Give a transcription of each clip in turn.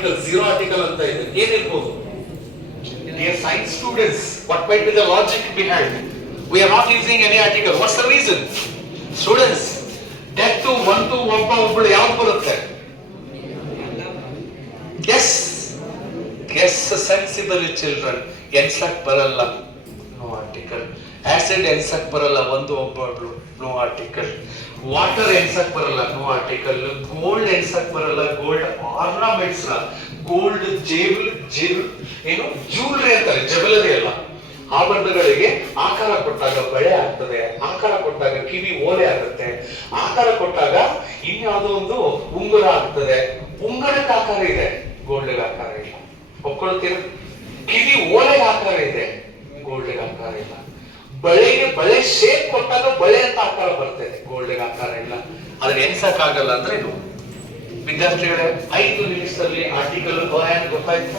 Article zero article ಅಂತ ಇದೆ. ಏನಿರ್ಬೋದು dear science students what might be the logic behind we are not using any article what's the reason students death to one to ಒಬ್ಬ ಒಬ್ಬಳು ಯಾವ್ದು ಬರುತ್ತೆ? Yes yes sensible children ಎನ್ಸಕ್ ಬರಲ್ಲ. No article acid ಎನ್ಸಕ್ ಬರಲ್ಲ, ಒಂದು ಒಬ್ಬಳು ನೋ ಆರ್ಟಿಕಲ್ ವಾಟರ್ ಎನ್ಸಕ್ ಬರಲ್ಲ ನೋ ಆರ್ಟಿಕಲ್ ಗೋಲ್ಡ್ ಎನ್ಸಕ್ ಬರಲ್ಲ ಗೋಲ್ಡ್ ಆರ್ನಮೆಂಟ್ಸ್ ಗೋಲ್ಡ್ ಜೇಬಲ್ ಜೇಬಲ್ ಏನು? ಜ್ಯೂಲ್ರಿ ಅಂತಾರೆ, ಜವೆಲರಿ ಅಲ್ಲ. ಆಭರಣಗಳಿಗೆ ಆಕಾರ ಕೊಟ್ಟಾಗ ಬಳೆ ಆಗ್ತದೆ, ಆಕಾರ ಕೊಟ್ಟಾಗ ಕಿವಿ ಓಲೆ ಆಗುತ್ತೆ. ಆಕಾರ ಕೊಟ್ಟಾಗ ಇನ್ಯಾವುದೋ ಒಂದು ಉಂಗುರ ಆಗ್ತದೆ. ಉಂಗುರಕ್ಕೆ ಆಕಾರ ಇದೆ ಗೋಲ್ಡ್ ಆಕಾರ ಇಲ್ಲ. ಒಪ್ಕೊಳ್ತೀರ? ಕಿವಿ ಓಲೆ ಆಕಾರ ಇದೆ. ಇಲ್ಲ ಬಳೆಗೆ ಬಳೆ ಶೇಪ್ ಕೊಟ್ಟಾಗ ಬಳೆ ಅಂತ ಆಕಾರ ಬರ್ತದೆ. ಗೋಲ್ಡ್ಗೆ ಆಕಾರ ಇಲ್ಲ. ಆದ್ರೆ ಎನ್ಸಕ್ಕಾಗಲ್ಲ ಅಂದ್ರೆ ಇದು ವಿದ್ಯಾರ್ಥಿಗಳೇ ಐದು ನಿಮಿಷದಲ್ಲಿ ಆರ್ಟಿಕಲ್ ಹ್ಯಾಂಡ್ ಗೊತ್ತಾಯ್ತು?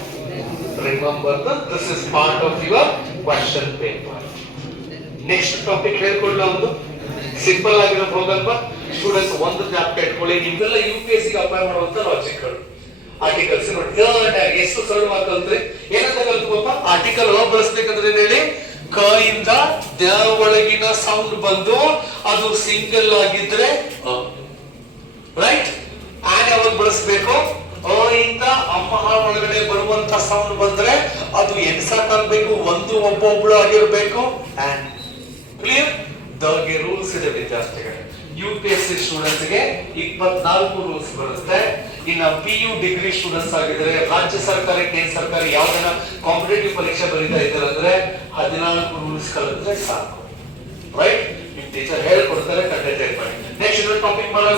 Remember this is part of your question paper next topic ಹೇಳ್ಕೊಳ್ಳ ಒಂದು. ಸಿಂಪಲ್ ಆಗಿರೋ ಪ್ರೋಗ್ರಾಮ್ ಸ್ಟೂಡೆಂಟ್ಸ್ ಒಂದು ಜ್ಞಾಪಕ ಇಟ್ಕೊಳ್ಳಿ ನಿಮ್ಗೆಲ್ಲ ಯು ಪಿ ಎಸ್ಗೆ ಅಪ್ಲೈ ಮಾಡುವಂತ ಲಾಜಿಕ್ಗಳು ಆರ್ಟಿಕಲ್ಸ್ ನೋಡಿ. ಎಷ್ಟು ಸರಳವಾಗಿ ಕಲ್ತ್ರಿ ಏನಂತ ಕಲ್ತು ಗೊತ್ತಾ? ಆರ್ಟಿಕಲ್ ಬಳಸ್ಬೇಕಂದ್ರೆ ಹೇಳಿ? ಕ ಇಂದ ದ ಒಳಗಿನ ಸೌಂಡ್ ಬಂದು ಅದು ಸಿಂಗಲ್ ಆಗಿದ್ರೆ. ರೈಟ್ ಆನ್ ಯಾವಾಗ ಬಳಸ್ಬೇಕು? ಅ ಇಂದ ಒಳಗಡೆ ಬರುವಂತ ಸೌಂಡ್ ಬಂದ್ರೆ ಅದು ಎನ್ಸಕ್ ಆಗ್ಬೇಕು, ಒಂದು ಒಬ್ಬೊಬ್ಳು ಆಗಿರ್ಬೇಕು. ಆನ್ ಕ್ಲಿಯರ್ ದಗೆ ರೂಲ್ಸ್ ಇದೆ ವಿದ್ಯಾರ್ಥಿಗಳೇ. ಯು ಪಿ ಎಸ್ ಸಿ ಸ್ಟೂಡೆಂಟ್ಸ್ಗೆ ಇಪ್ಪತ್ನಾಲ್ಕು ರೂಲ್ಸ್ ಬರುತ್ತೆ. ಇನ್ನು ಪಿ ಯು ಡಿಗ್ರಿ ಸ್ಟೂಡೆಂಟ್ಸ್ ಆಗಿದ್ರೆ ರಾಜ್ಯ ಸರ್ಕಾರ, ಕೇಂದ್ರ ಸರ್ಕಾರ ಯಾವ್ದನ್ನ ಕಾಂಪಿಟೇಟಿವ್ ಪರೀಕ್ಷೆ ಬರೀತಾ ಇದ್ದಾರೆ ಅಂದ್ರೆ ಹದಿನಾಲ್ಕು ರೂಲ್ಸ್ ಕಲಿತ್ರೆ ಸಾಕು ರೈಟ್ ನಿಮ್ ಟೀಚರ್ ಹೇಳ್ಕೊಡ್ತಾರೆ ಕಂಟೆಂಟ್ ಮಾಡಿ ನೆಕ್ಸ್ಟ್ ಟಾಪಿಕ್ ಮಾಡೋಣ